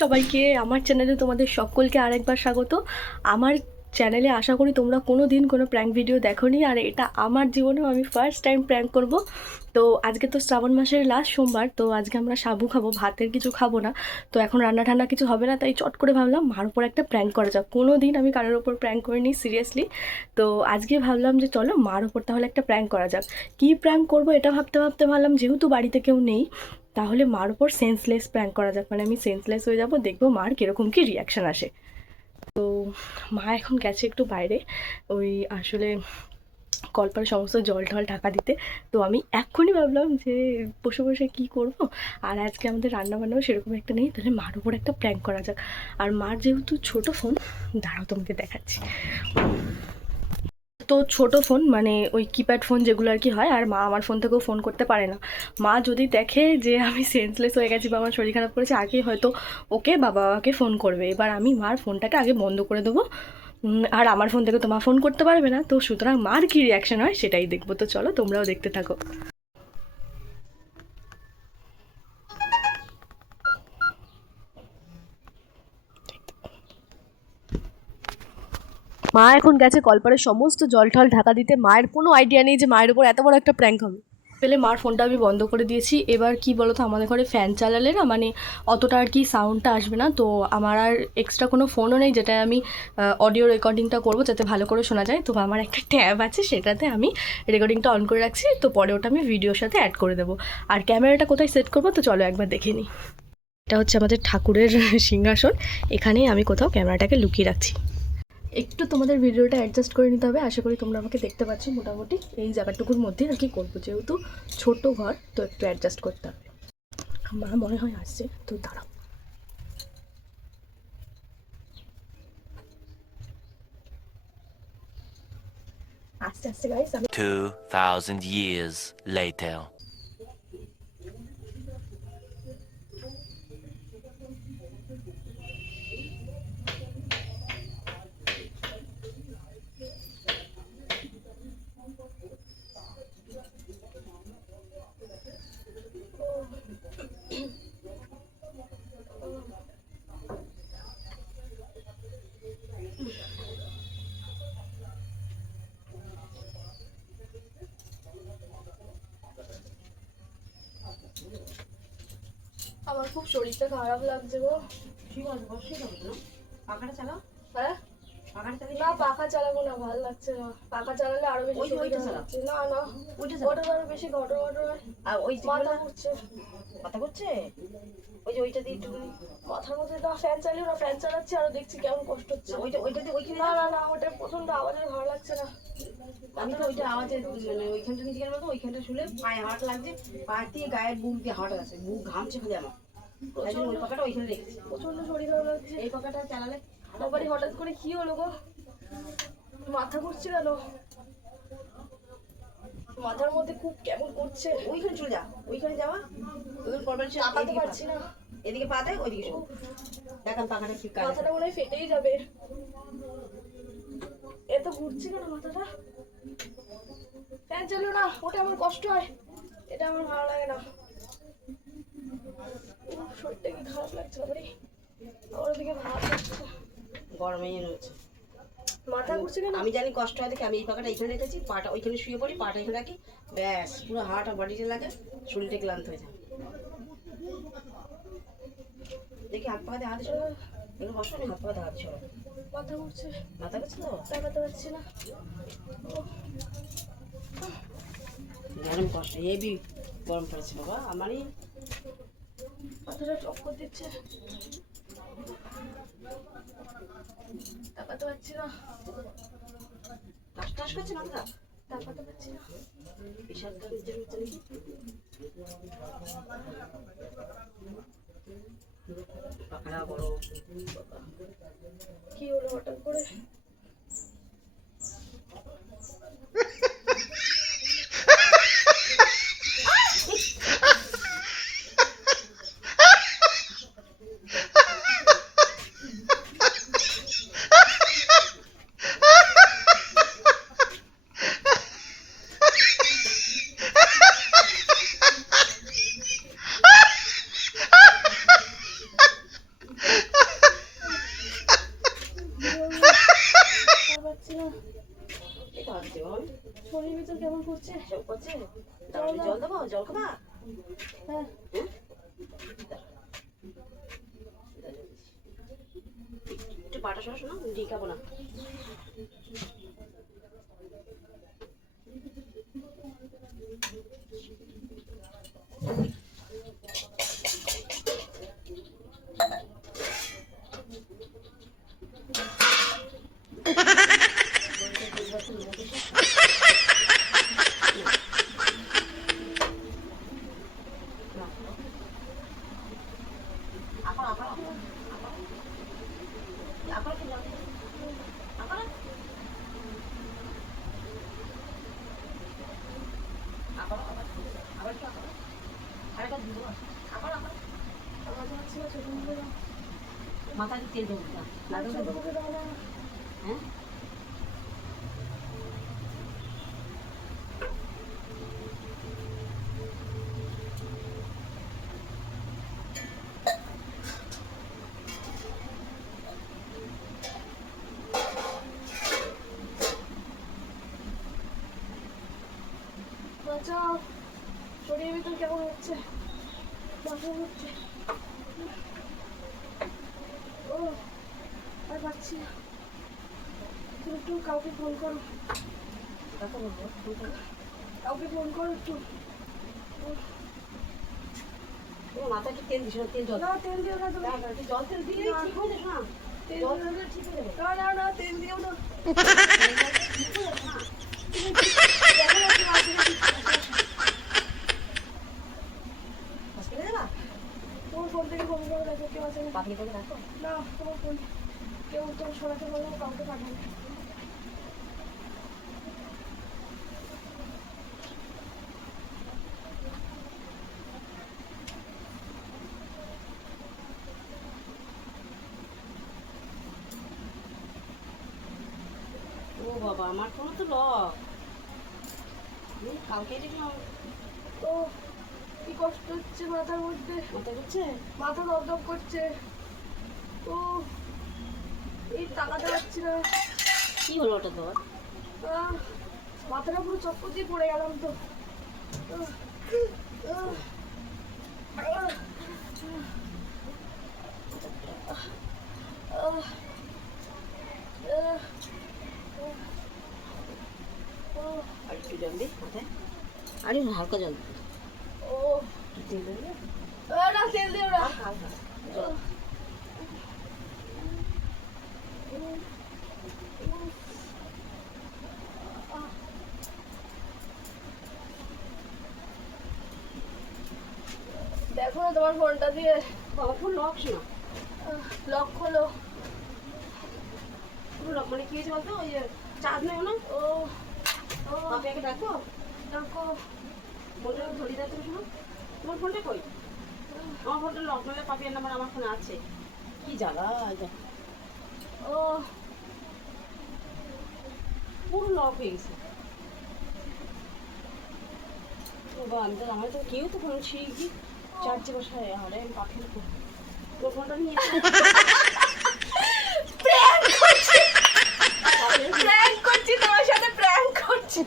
সবাইকে, আমার চ্যানেলে তোমাদের সকলকে আরেকবার স্বাগত। আমার চ্যানেলে আশা করি তোমরা কোনো দিন কোনো প্র্যাঙ্ক ভিডিও দেখোনি, আর এটা আমার জীবনেও আমি ফার্স্ট টাইম প্র্যাঙ্ক করব। তো আজকে তো শ্রাবণ মাসের লাস্ট সোমবার, তো আজকে আমরা সাবু খাব, ভাতের কিছু খাব না। তো এখন রান্না ঠান্না কিছু হবে না, তাই চট করে ভাবলাম মার উপর একটা প্র্যাঙ্ক করা যাক। কোনো দিন আমি কারোর ওপর প্র্যাঙ্ক করিনি সিরিয়াসলি তো আজকে ভাবলাম যে চলো মার ওপর তাহলে একটা প্র্যাঙ্ক করা যাক। কী প্র্যাঙ্ক করব এটা ভাবতে ভাবতে ভাবলাম, যেহেতু বাড়িতে কেউ নেই তাহলে মার ওপর সেন্সলেস প্র্যাঙ্ক করা যাক। মানে আমি সেন্সলেস হয়ে যাব, দেখব মার কীরকম কী রিয়াকশান আসে। তো মা এখন গেছে একটু বাইরে, ওই আসলে কলপার সমস্ত জল টল ঢাকা দিতে। তো আমি এক্ষুনি ভাবলাম যে বসে বসে কী করব? আর আজকে আমাদের রান্না বান্নাও সেরকম একটা নেই, তাহলে মার ওপর একটা প্র্যাঙ্ক করা যাক। আর মার যেহেতু ছোট ফোন দাঁড়াও তোমাকে দেখাচ্ছি। তো ছোট ফোন মানে ওই কিপ্যাড ফোন যেগুলো আর কি হয়, আর মা আমার ফোন থেকেও ফোন করতে পারে না। মা যদি দেখে যে আমি সেন্সলেস হয়ে গেছি বা আমার শরীর খারাপ করেছে, আগে হয়তো ওকে বাবা বাবাকে ফোন করবে। এবার আমি মার ফোনটাকে আগে বন্ধ করে দেবো। আর আমার ফোন থেকে তোমার ফোন করতে পারবে না। তো সুতরাং মার কী রিয়াকশন হয় সেটাই দেখব। তো চলো তোমরাও দেখতে থাকো। মা এখন গেছে কলপারের সমস্ত জল টল ঢাকা দিতে। মায়ের কোনো আইডিয়া নেই যে মায়ের উপর এত বড় একটা প্র্যাঙ্ক হবে। পেলে মার ফোনটা আমি বন্ধ করে দিয়েছি। এবার কি বলো তো আমাদের ঘরে ফ্যান চালালে না মানে অতটা আর কি সাউন্ডটা আসবে না। তো আমার আর এক্সট্রা কোনো ফোনও নেই যেটা আমি অডিও রেকর্ডিংটা করব যাতে ভালো করে শোনা যায়। তো আমার একটা ট্যাব আছে, সেটাতে আমি রেকর্ডিংটা অন করে রাখছি। তো পরে ওটা আমি ভিডিওর সাথে অ্যাড করে দেবো। আর ক্যামেরাটা কোথায় সেট করব, তো চলো একবার দেখে নিই। এটা হচ্ছে আমাদের ঠাকুরের সিংহাসন। এখানেই আমি কোথাও ক্যামেরাটাকে লুকিয়ে রাখছি। একটু তোমাদের ভিডিওটা অ্যাডজাস্ট করে নিতে হবে। আশা করি তোমরা আমাকে দেখতে পাচ্ছ মোটামুটি। এই জায়গাটুকুর মধ্যে আর কি করব যেহেতু ছোট ঘর তো একটু অ্যাডজাস্ট করতে হবে। মা মনে হয় আসছে। তো দাঁড়াও। আস্তে আস্তে গাইস আমি 2,000 years later. আমার খুব শরীরটা খারাপ লাগছে গো। ঠিক আছে বসে পাখাটা চালাও। হ্যাঁ? না পাখা চালাবো না ভালো লাগছে না। পাখা চালালে আরও বেশি ওই যে শরীর ওইটা খারাপ না না ওইটা ওটা আরও বেশি ঘটর ঘটর আর ওই মাথা মাথা ঘুরছে। মাথা করছে ওই যে ওইটা দিয়ে একটু মাথার মধ্যে না ফ্যান চালিয়ে না ফ্যান চালাচ্ছি আরও দেখছি কেমন কষ্ট হচ্ছে। ওইটা ওইটা দিয়ে ওইখানে না না না ওটা প্রচণ্ড আওয়াজে ভালো লাগছে না। আমি তো ওইটা আওয়াজে মানে ওইখানটা নিচে গেলাম ওইখানটা শুলে পায়ে হাট লাগছে পায়ে দিয়ে গায়ের বুক দিয়ে হাট আছে বুক ঘামছে খালি আমার। ওই ওইখানে রেখেছি। প্রচণ্ড শরীর খারাপ লাগছে। এই পাখাটা চালালে বাবারই হঠাৎ করে কি হলো গো? মাথা ঘুরছে কেন? মাথার মধ্যে খুব কেমন করছে? ওইখানে চলে যা ওইখানে যাওয়া। ওইখানে করবেন চাপাতে পারছি না। এদিকে পা দেয় ওইদিকে শো দেখান পাখাটা ঠিক কাজ। মাথাটা মনে হয় ফেটেই যাবে। এত ঘুরছে কেন মাথাটা? ফ্যান চালিও না ওটা আমার কষ্ট হয়। এটা আমার ভালো লাগে না। শরীরটা কি খারাপ লাগছে বাবারে। আমার ওদিকে ভালো লাগছে গরমে ইয়ে হচ্ছে মাথা ঘুরছে কেন? আমি জানি কষ্ট হয় দেখে আমি এই পাখাটা এখানে রেখেছি পাটা ওইখানে শুয়ে পড়ি পাটা এখানে রাখি ব্যাস পুরো হার্ট আর বডিতে লাগে শরীরটা ক্লান্ত হয়ে যায়। দেখি হাত পা দিয়ে হাতে সরো এগুলো বসো আমি হাত পা দিয়ে হাতে মাথা ঘুরছে। মাথা গেছে তো? তাকাতে পারছি না। গরম কষ্ট হেভি গরম পড়েছে বাবা আমারই। মাথাটা চক্কর দিচ্ছে। তাকাতে পারছি না। টাস টাস করছে মাথাটা তাকাতে পারছি না। বিশাল কি হলো হঠাৎ করে? হ্যাঁ বাটা একটু পাটা দিয়ে ডিকাবো না আপার আপার আপার আপার কি জল আপার আপার আপার আবার কি আপার আরেকটা দিব আপার আপার আমাদের আছে না ছোট মুখে দাও মাথায় তেল দেবো হ্যাঁ বাঁচাও। শরীরের ভিতর কেমন হচ্ছে? ও আর পাচ্ছি না তুমি একটু কাউকে ফোন করো। কাউকে ফোন করো একটু মাথায় কি তেল দিস না তেল জল না তেল দিও না তুমি জল তেল দিলে ঠিক হয়ে যাবে না তেল দিও না। ঠিক হয়ে যাবে না তেল দিও না ঠিক হয়ে যাবে না দেখো না তুমি আসলে কি হসপিটালে যাবা তোমার ফোন থেকে ফোন করে দেখো কেউ আছে না পাতলি করে রাখো না তোমার ফোন কেউ তোমার সরাতে বলো কাউকে পাঠাবে ও বাবা আমার ফোন তো লক। কালকে দেখলাম। ও কি কষ্ট হচ্ছে মাথার মধ্যে? মাথা করছে মাথা দপদপ করছে। ও এই তাকাতে পারছি না। কি হলো ওটা তোর মাথাটা পুরো চক্কর দিয়ে পড়ে গেলাম তো। আর একটু জল দিই মাথায়। আরে হালকা জল ও তেল দেবে না তেল দিও না হালকা জল দেখো না তোমার ফোনটা দিয়ে? বাবা ফোন লক শোনা লক হলো। পুরো লক মানে কি হয়েছে বলতো? ওই চার্জ নেই না? ও ও। বাপিয়াকে ডাকো। দেখো ফোনটা ধরিয়ে যাচ্ছে শোনো। তোমার ফোনটা কই? আমার ফোনটা লক নাহলে পাপিয়ার নাম্বার আমার ফোনে আছে। কি জ্বালা ও। পুরো লক হয়ে গেছে। ও তো আমার তো কেউ তো ফোন ছিঁড়ি চার্জে বসায় আরে পাখির ফোনটা নিয়ে প্র্যাঙ্ক করছি। তোমার সাথে প্র্যাঙ্ক করছি।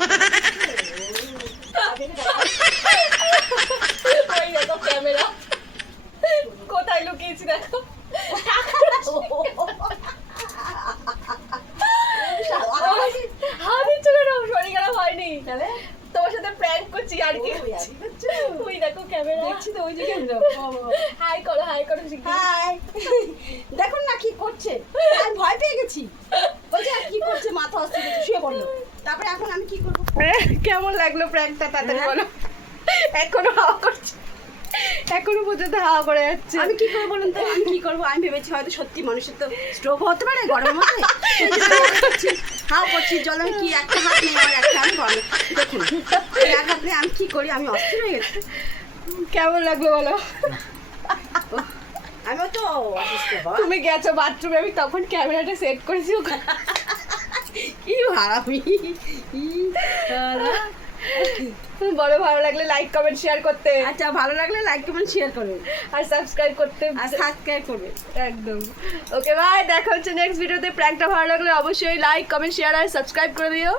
পাপিয়াকে ডাকো ওই দেখো ক্যামেরা। কোথায় লুকিয়েছি দেখো? হাত কেন শরীর খারাপ হয়নি। তাহলে? করছি আর কি? ওই দেখো ক্যামেরা দেখছি তো ওই যে হাই করো হাই করো হাই দেখুন না কি করছে আমি ভয় পেয়ে গেছি বলছে আর কি করছে মাথা অস্ত শুয়ে পড়ল তারপরে এখন আমি কি করব কেমন লাগল প্র্যাঙ্কটা তাড়াতাড়ি হ্যাঁ। বলো এখনও হাওয়া করছে এখনও পর্যন্ত হাওয়া করে যাচ্ছে। আমি কি করব বলুন তো? আমি কি করব? আমি ভেবেছি হয়তো সত্যি মানুষের তো স্ট্রোক হতে পারে গরমের মধ্যে। হাওয়া করছি জলে কি একটা হাত নেই আমার একটা আমি গরমে। দেখুন এক হাত নিয়ে আমি কি করি? আমি অস্থির হয়ে গেছি। কেমন লাগল বলো? আমিও তো। তুমি গেছো বাথরুমে আমি তখন ক্যামেরাটা সেট করেছি ওখানে। কি ভাবি? বলো ভালো লাগলে লাইক কমেন্ট শেয়ার করতে। আচ্ছা ভালো লাগলে লাইক কমেন্ট শেয়ার করবেন আর সাবস্ক্রাইব করতে। আর সাবস্ক্রাইব করবেন একদম। ওকে বাই দেখা হচ্ছে নেক্সট ভিডিওতে প্র্যাঙ্কটা ভালো লাগলে অবশ্যই লাইক কমেন্ট শেয়ার আর সাবস্ক্রাইব করে দিও।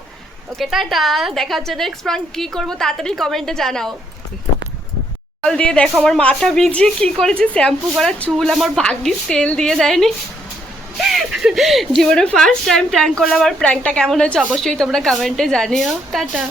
Okay tata. দেখা হচ্ছে নেক্সট প্রাঙ্ক কি করব তাড়াতাড়ি কমেন্টে জানাও। জল দিয়ে দেখো আমার মাথা ভিজিয়ে কি করেছে। শ্যাম্পু করা চুল আমার ভাগ্যিস তেল দিয়ে দেয়নি। জীবনে ফার্স্ট টাইম প্র্যাঙ্ক করলাম। আর প্র্যাঙ্কটা কেমন হয়েছে অবশ্যই তোমরা কমেন্টে জানিও। টাটা।